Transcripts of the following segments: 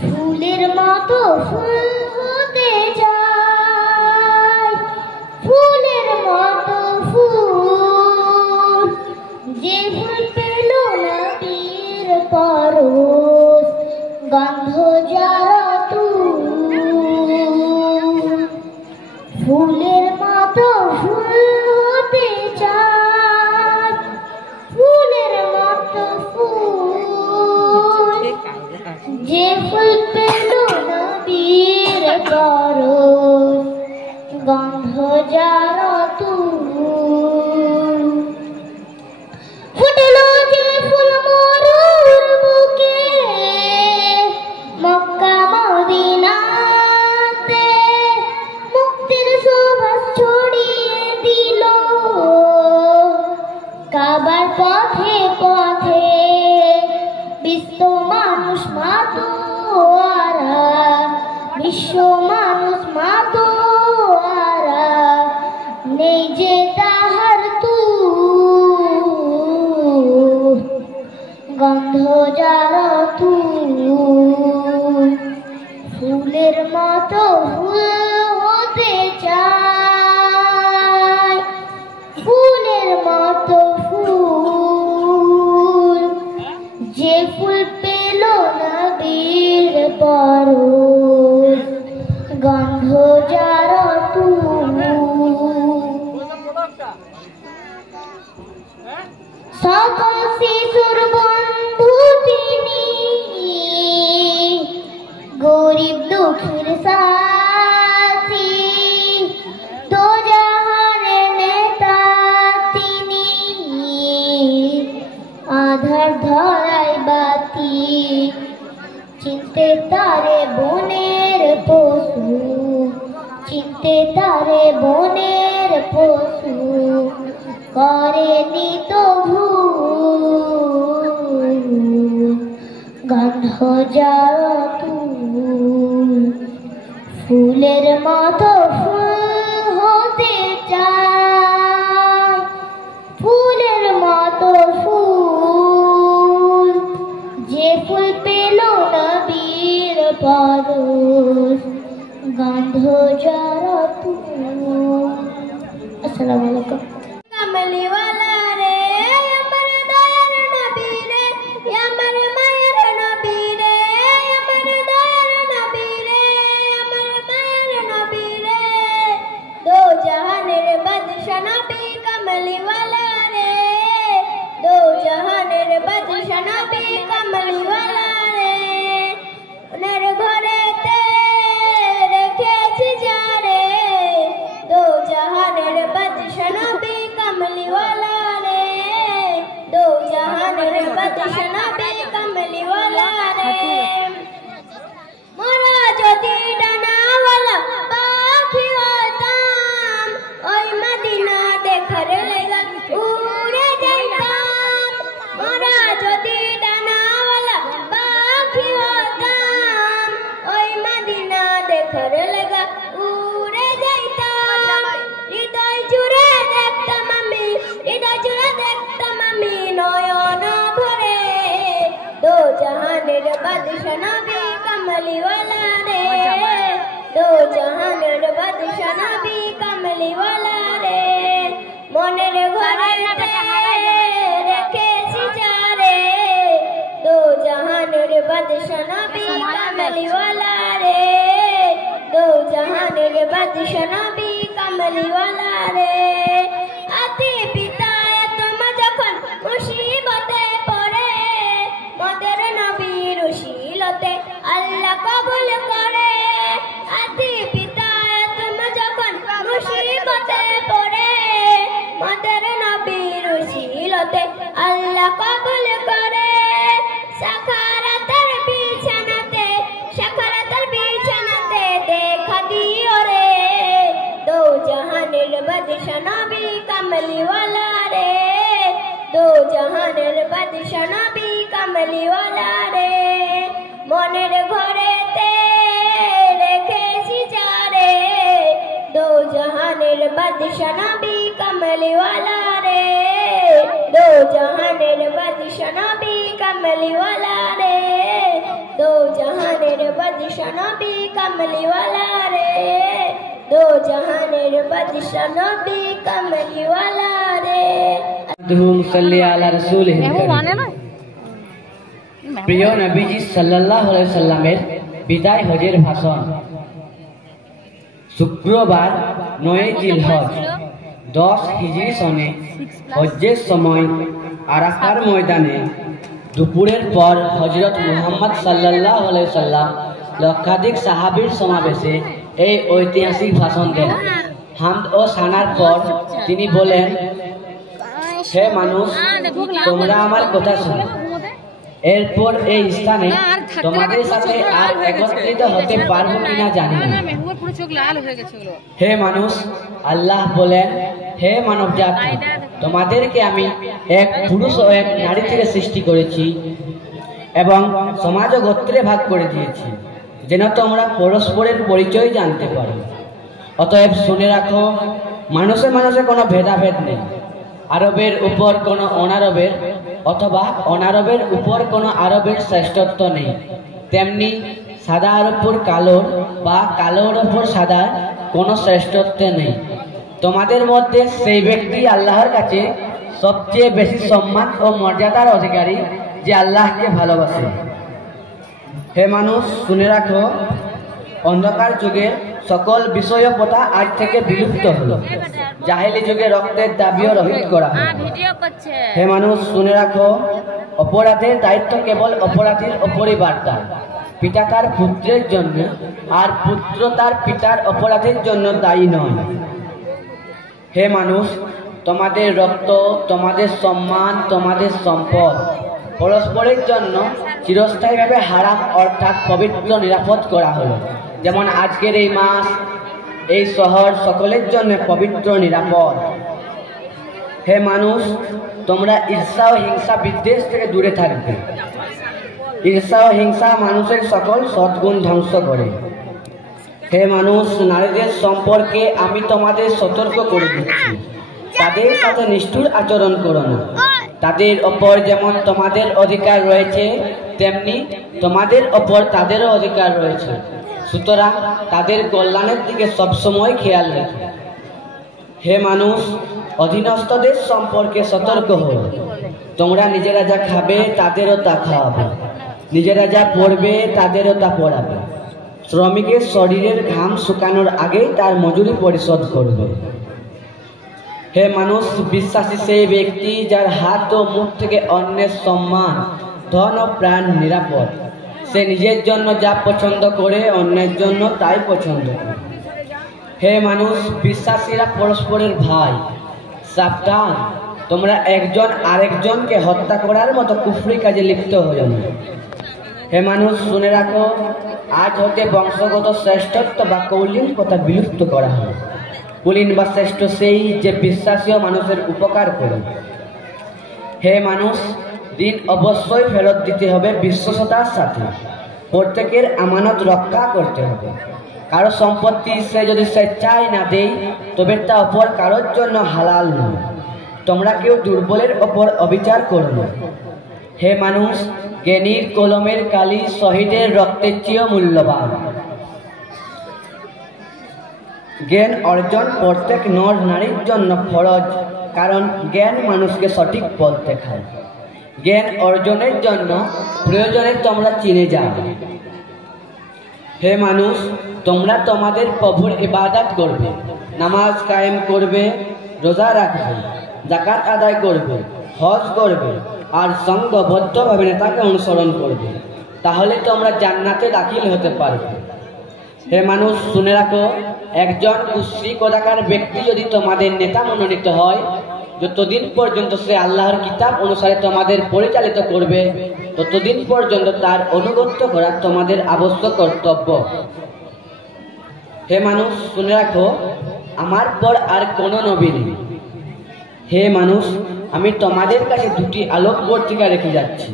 ফুলের মতো ফুল হতে চাই, ফুলের মতো ফুল, যে ফুল পেল নবীর পরশ, গন্ধ যারা তুল। ফুলের মতো ফুল হতে চাই, ফুলের মতো ফুল, যে ফুল পেল নবীর পরশ, গন্ধ যারা তুল। ফুটলো যে ফুল মরুর বুকে, মক্কা মদিনাতে, মুক্তির সুবাস ছড়িয়ে দিল কাবার পথে পথে। বিশ্ব মানুষ মাতোয়ারা, বিশ্ব মানুষ মাতোয়ারা, নেই যে তাহার তুল, গন্ধ যারা তুল। ফুলের মতো ফুল হতে চাই, ফুলের মতো ফুল, যে ফুল পেল নবীর পরশ, গন্ধ যারা তুল। সকল শিশুর বন্ধু তিনি, গরিব দুঃখীর সাথী, দোজাহানের নেতা তিনি, আধার ধরায় বাতি। চিনতে তারে বনের পশু, চিনতে তারে বনের পশু, করেনি তো ভুল, গন্ধ যারা তুল। ফুলের মতো ফুল হতে চাই, ফুলের মতো ফুল, যে ফুল পেল নবীর পরশ, গন্ধ যারা তুল। আসসালামু আলাইকুম। कमली वाला रे अमर दयार नबी रे, अमर मायर नबी रे, अमर दयार नबी रे, अमर मायर नबी रे, दो जहानेर बादशाह नबी कमली वाला रे, दो जहानेर बादशाह नबी कमली वाला रे, उनर घरेते रेखेछि जारे, दो जहानेर बादशाह नबी कमली वाला रे, दो जहानेर बादशाह नबी कमली वाला रे। मोरा যদি ডানাওয়ালা পাখি হতাম, ওই মদিনা দেখার লাগা উড়ে যাইতাম। মোরা যদি ডানাওয়ালা পাখি হতাম, ওই মদিনা দেখার লাগা উড়ে যাইতাম। হৃদয় জুড়ে দেখতাম আমি, হৃদয় জুড়ে দেখতাম আমি নয়ন ভরে, দো জাহানের বাদশা নবী কমলি ওয়ালা রে, দো জাহানের বাদশা নবী কমলি ওয়ালা রে। মনের ঘরে রেখেছি যারে, দো জাহানের বাদশা নবী কমলি ওয়ালা রে, দো জাহানের বাদশা নবী কমলি ওয়ালা রে। আতি পিতা তোমা যখন মুসিবতে পড়ে, মদের নবীর উশিলতে আল্লাহ কবুল করে। আতি পিতা তোমা যখন মুসিবতে পড়ে, মদের নবীর উশিলতে আল্লাহ কবুল করে। সাখারাতের বিছানাতে, সাখারাতের বিছানাতে দেখা দিও রে, দো জাহানের বাদশা নবী কমলি ওয়ালা রে, দো জাহানের বাদশা নবী কমলি ওয়ালা রে। মনের ঘরেতে রেখেছি যারে, বাদশা নবী কমলি ওয়ালা রে, দো জাহানের বাদশা নবী কমলি ওয়ালা রে, দো জাহানের বাদশা নবী কমলি ওয়ালা রে, দো জাহানের বাদশা নবী কমলি ওয়ালা রে। সাল্লি আলা রাসূলিল কারীম। প্রিয় নবীজি সাল্লাল্লাহু আলাইহি সাল্লামের বিদায় হজের ভাষণ। শুক্রবার 9 জিলহজ 10 হিজরি সনে হজ্জের সময় আরাফার ময়দানে দুপুরের পর হযরত মুহাম্মদ সাল্লাল্লাহু আলাইহি সাল্লাম লক্ষাধিক সাহাবীর সমাবেশে এই ঐতিহাসিক ভাষণ দেন। হামদ ও সানার পর তিনি বলেন, হে মানুষ, তোমরা আমার কথা শোনো। এরপর এই স্থানে তোমাদের সাথে আর একত্রিত হতে পারবো কিনা জানি না। হে মানুষ, আল্লাহ বলেন, হে মানব জাতি, তোমাদেরকে আমি এক পুরুষ ও এক নারী থেকে সৃষ্টি করেছি এবং সমাজ ও গোত্রে ভাগ করে দিয়েছি, যেন তোমরা পরস্পরের পরিচয় জানতে পারো। অতএব শুনে রাখো, মানুষে মানুষে কোনো ভেদাভেদ নেই। আরবের উপর কোনো অনারবের অথবা অনারবের উপর কোনো আরবের শ্রেষ্ঠত্ব নেই, তেমনি সাদার উপর কালোর বা কালোর উপর সাদার কোনো শ্রেষ্ঠত্ব নেই। তোমাদের মধ্যে সেই ব্যক্তি আল্লাহর কাছে সবচেয়ে বেশি সম্মান ও মর্যাদার অধিকারী যে আল্লাহকে ভালোবাসে। হে মানুষ, শুনে রাখো, অন্ধকার যুগে সকল বিষয় প্রথা আজ থেকে বিলুপ্ত হলো। জাহেলি যুগে রক্তের দাবিও রহিত করা হলো। হে মানুষ, শুনে রাখো, অপরাধের দায়িত্ব কেবল অপরাধীর ওপরই বর্তায়। পিতা তার পুত্রের জন্য আর পুত্র তার পিতার অপরাধের জন্য দায়ী নয়। হে মানুষ, তোমাদের রক্ত, তোমাদের সম্মান, তোমাদের সম্পদ পরস্পরের জন্য চিরস্থায়ীভাবে হারাম অর্থাৎ পবিত্র নিরাপদ করা হলো। যেমন আজকের এই মাস, এই শহর সকলের জন্য পবিত্র নিরাপদ। হে মানুষ, তোমরা ঈর্ষা ও হিংসা বিদ্বেষ থেকে দূরে থাকবে। ঈর্ষা ও হিংসা মানুষের সকল সদ্গুণ ধ্বংস করে। হে মানুষ, নারীদের সম্পর্কে আমি তোমাদের সতর্ক করে দিচ্ছি, তাদের সাথে নিষ্ঠুর আচরণ করো না। তাদের ওপর যেমন তোমাদের অধিকার রয়েছে, তেমনি তোমাদের ওপর তাদেরও অধিকার রয়েছে। সুতরাং তাদের কল্যাণের দিকে সবসময় খেয়াল রেখো। হে মানুষ, অধীনস্থদের সম্পর্কে সতর্ক হও। তোমরা নিজেরা যা খাবে তাদেরও তা খাওয়াবে, নিজেরা যা পড়বে তাদেরও তা পড়াবে। শ্রমিকের শরীরের ঘাম শুকানোর আগেই তার মজুরি পরিশোধ করবে। হে মানুষ, বিশ্বাসী সেই ব্যক্তি যার হাত ও মুখ থেকে অন্যের সম্মান, ধন ও প্রাণ নিরাপদ। সে নিজের জন্য যা পছন্দ করে অন্যের জন্য তাই পছন্দ করে। হে মানুষ, বিশ্বাসীরা পরস্পরের ভাই। সাবধান, তোমরা একজন আরেকজনকে হত্যা করার মতো কুফরি কাজে লিপ্ত হও না। হে মানুষ, শুনে রাখো, আজ হতে বংশগত শ্রেষ্ঠত্ব বা কৌলীন কথা বিলুপ্ত করা হয়। কুলীন বা শ্রেষ্ঠ সেই যে বিশ্বাসী মানুষের উপকার করে। হে মানুষ, দিন অবশ্যই ফেরত দিতে হবে বিশ্বস্ততার সাথে। প্রত্যেকের আমানত রক্ষা করতে হবে। কারো সম্পত্তি সে যদি স্বেচ্ছায় না দেয়, তবে তা অপর কারোর জন্য হালাল নয়। তোমরা কেউ দুর্বলের ওপর অবিচার করো না। হে মানুষ, জ্ঞানীর কলমের কালি শহীদের রক্তের চেয়েও মূল্যবান। জ্ঞান অর্জন প্রত্যেক নর নারীর জন্য ফরজ, কারণ জ্ঞান মানুষকে সঠিক পথ দেখায়। জ্ঞান অর্জনের জন্য প্রয়োজনে তোমরা চিনে যাও। হে মানুষ, তোমরা তোমাদের প্রভুর ইবাদত করবে, নামাজ কায়েম করবে, রোজা রাখবে, যাকাত আদায় করবে, হজ করবে আর সংঘবদ্ধভাবে নেতাকে অনুসরণ করবে, তাহলে তোমরা জান্নাতে দাখিল হতে পারবে। হে মানুষ, শুনে রাখো, একজন কুশ্রী কোদাকার ব্যক্তি যদি তোমাদের নেতা মনোনীত হয়, যতদিন পর্যন্ত সে আল্লাহর কিতাব অনুসারে তোমাদের পরিচালিত করবে, ততদিন পর্যন্ত তার অনুগত্য করা তোমাদের আবশ্যক কর্তব্য। হে মানুষ, শুনে রাখো, আমার পর আর কোনো নবী নেই। হে মানুষ, আমি তোমাদের কাছে দুটি আলোকবর্তিকা রেখে যাচ্ছি।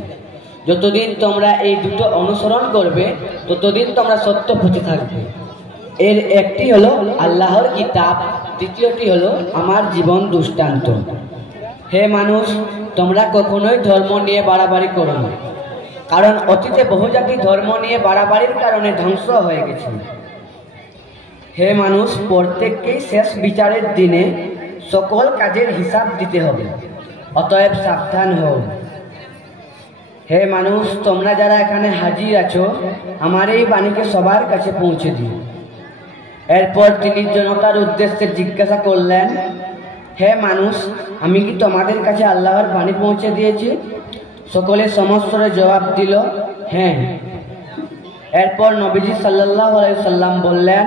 যতদিন তোমরা এই দুটো অনুসরণ করবে, ততদিন তোমরা সত্য পথে থাকবে। এর একটি হলো আল্লাহর কিতাব, দ্বিতীয়টি হলো আমার জীবন দৃষ্টান্ত। হে মানুষ, তোমরা কখনোই ধর্ম নিয়ে বাড়াবাড়ি করো না, কারণ অতীতে বহু জাতি ধর্ম নিয়ে বাড়াবাড়ির কারণে ধ্বংস হয়ে গেছে। হে মানুষ, প্রত্যেককেই শেষ বিচারের দিনে সকল কাজের হিসাব দিতে হবে, অতএব সাবধান হও। হে মানুষ, তোমরা যারা এখানে হাজির আছো, আমার এই বাণীকে সবার কাছে পৌঁছে দিও। এরপর তিনি জনতার উদ্দেশ্যে জিজ্ঞাসা করলেন, হে মানুষ, আমি কি তোমাদের কাছে আল্লাহর বাণী পৌঁছে দিয়েছি? সকলে সমস্বরে জবাব দিল, হ্যাঁ। এরপর নবীজি সাল্লাল্লাহু আলাইহি সাল্লাম বললেন,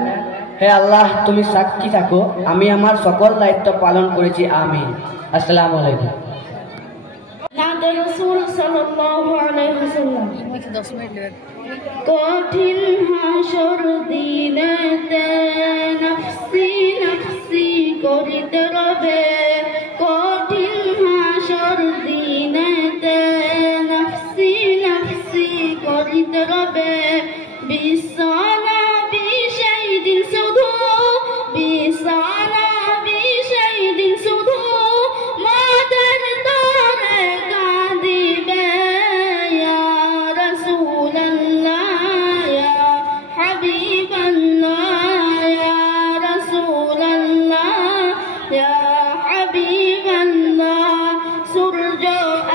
হে আল্লাহ, তুমি সাক্ষী থাকো, আমি আমার সকল দায়িত্ব পালন করেছি। আমিন। আসসালামু আলাইকুম। রাসূল সাল্লাল্লাহু আলাইহি ওয়াসাল্লাম কঠিন হাসর দিনেতে নফসি নফসি করিতে রবে, কঠিন হাসর দিনেতে নফসি নফসি করিতে রবে, বিছানা বিষাই দিন শুধু, বিছানা বিষাই দিন শুধু, মাদের তরে কাঁদিবে, ইয়া রাসূলুল্লাহ ইয়া হাবিবাল্লাহ, ইয়া রাসূলুল্লাহ ইয়া হাবিবাল্লাহ। সূর্য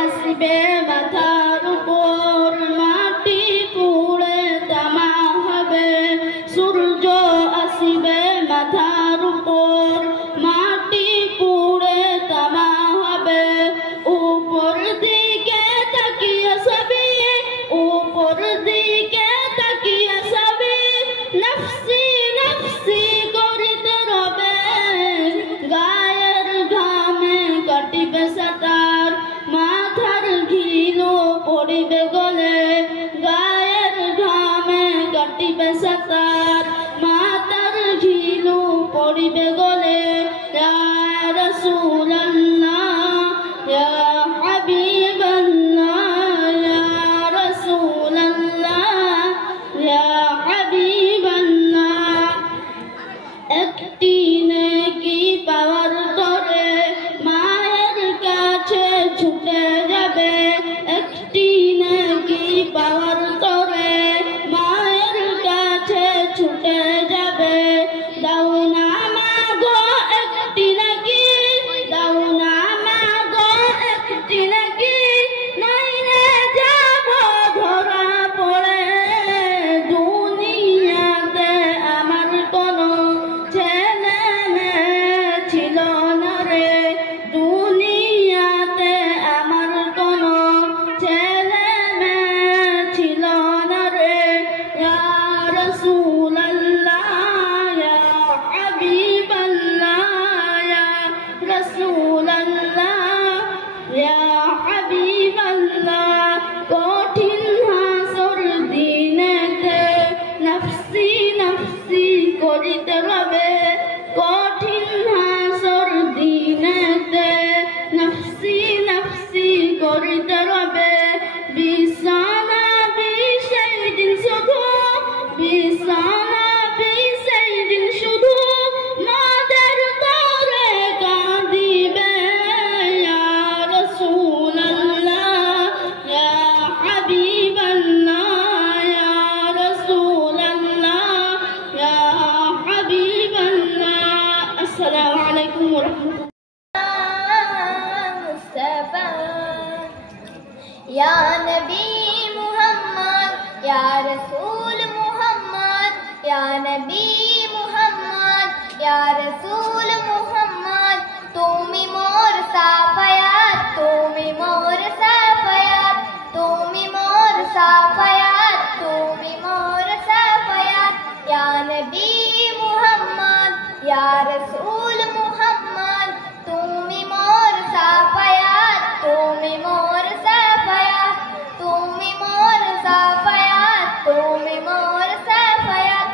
আসবে মাথার উপর, মাটি পুড়ে তামা হবে, সূর্য আসবে মাথার উপর, মাটি পুড়ে তামা হবে, উপর দিকে তাকিয়ে সবে, উপর দিকে তাকিয়ে সবে, নফসি নফসি করিতে রবে, গায়ের ঘামে কাটিবে সাঁতার, মাথার ঘিলু পড়িবে গলে, গায়ের ঘামে কাটিবে সাঁতার, মাথার ঘিলু পড়িবে গলে, ইয়া রাসূলুল্লাহ ইয়া হাবিবাল্লাহ, ইয়া রাসূলুল্লাহ ইয়া হাবিবাল্লাহ। একটি নেকি পাওয়ার তরে মায়ের কাছে ছুটে যাবে, একটি নেকি পাওয়ার তরে মায়ের কাছে ছুটে যাবে, দাও না মা গো একটি নেকি, দাও না মা গো একটি নেকি, নইলে যাব ধরা পড়ে, দুনিয়াতে আমার কোনো ছেলে মেয়ে ছিল না রে, দুনিয়াতে আমার কোনো ছেলে মেয়ে ছিল না রে, ইয়া রাসূলুল্লাহ ইয়া হাবিবাল্লাহ, ইয়া রাসূলুল্লাহ ইয়া হাবিবাল্লাহ। কঠিন হাসর দিনেতে নফসি নফসি করিতে রবে, কঠিন হাসর দিনেতে নফসি নফসি করিতে রবে, বিছানা বিষাই দিন শুধু, বিছানা বিষাই দিন শুধু, মাদের তরে কাঁদিবে, ইয়া রাসূলুল্লাহ ইয়া হাবিবাল্লাহ, ইয়া রাসূলুল্লাহ ইয়া হাবিবাল্লাহ। আসসালামু আলাইকুম ওয়া রাহমাতুল্লাহ। या नबी मुहम्मद, या रसूल मुहम्मद, या नबी मुहम्मद, या रसूल मुहम्मद, तुमी मोर साफायात, तुमी मोर साफायात, तुमी मोर साफायात, तुमी मोर साफायात, या नबी मुहम्मद, या रसूल मुहम्मद, तुमी मोर साफायात, तुमी मोर साफायात, तुमी मोर साफायात, तुमी मोर साफायात।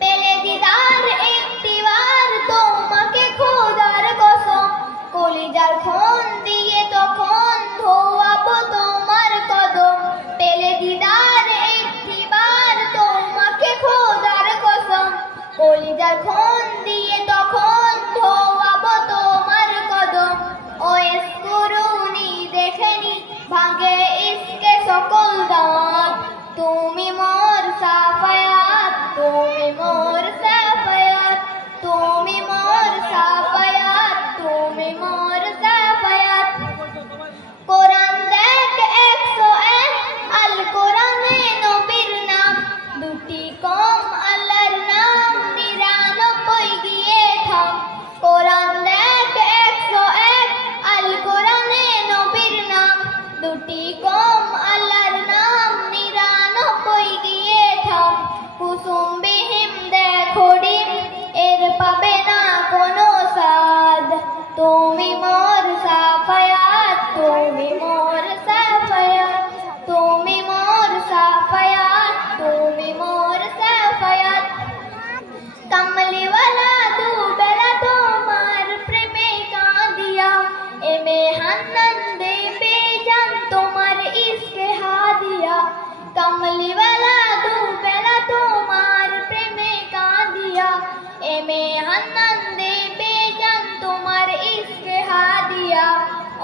পেলে দিদার একটিবার তোমাকে খোদার কসম, কলিজার খুন দিয়ে তখন ধোয়াবো তোমার কদম। পেলে দিদার একটিবার তোমাকে খোদার কসম, এখন দিয়ে তখন ধোয়াবো তোমার কদম। ওয়েস করুনি দেখেনি ভাগে ইসকে সকল দাঁত। তুমি মোর সাফায়াত, তুমি মোর সাফায়াত, তুমি মোর সাফায়াত, তুমি মোর সাফায়াত। কোরআন দেখ 101, আল কোরআনে নবীর নাম, দুটি কম আল্লাহর নাম, 99 গিয়ে থাম। কোরআন দেখ 101, আল কোরআনে নবীর নাম, দুটি কম আল্লাহর নাম, 99 গিয়ে থাম। কুসুম বিহীন দেখো ডিম, এর পাবে না কোনো স্বাদ। তুমি মোর সাফায়াত, তুমি মোর সাফায়াত, তুমি মোর সাফায়াত, তুমি মোর সাফায়াত। কামলিওয়ালা দুবেলা তোমার প্রেমে কাঁদিয়া, এমে হান্নান দেবে জান তোমার ইশকে হাদিয়া। কামলিওয়ালা দুবেলা তোমার প্রেমে কাঁদিয়া, এমে হান্নান দেবে জান তোমার ইশকে হাদিয়া।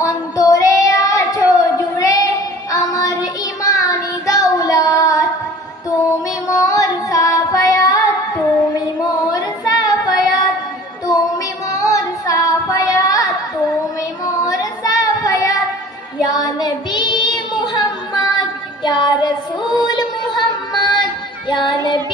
অন্তরে আছো জুড়ে আমার ইমানি দৌলত, তুমি মোর সাফায়াত, তুমি মোর সাফায়াত, তুমি মোর সাফায়াত, তুমি মোর সাফায়াত। ইয়া নবী মুহাম্মদ, ইয়া রাসূল মুহাম্মদ, ইয়া নবী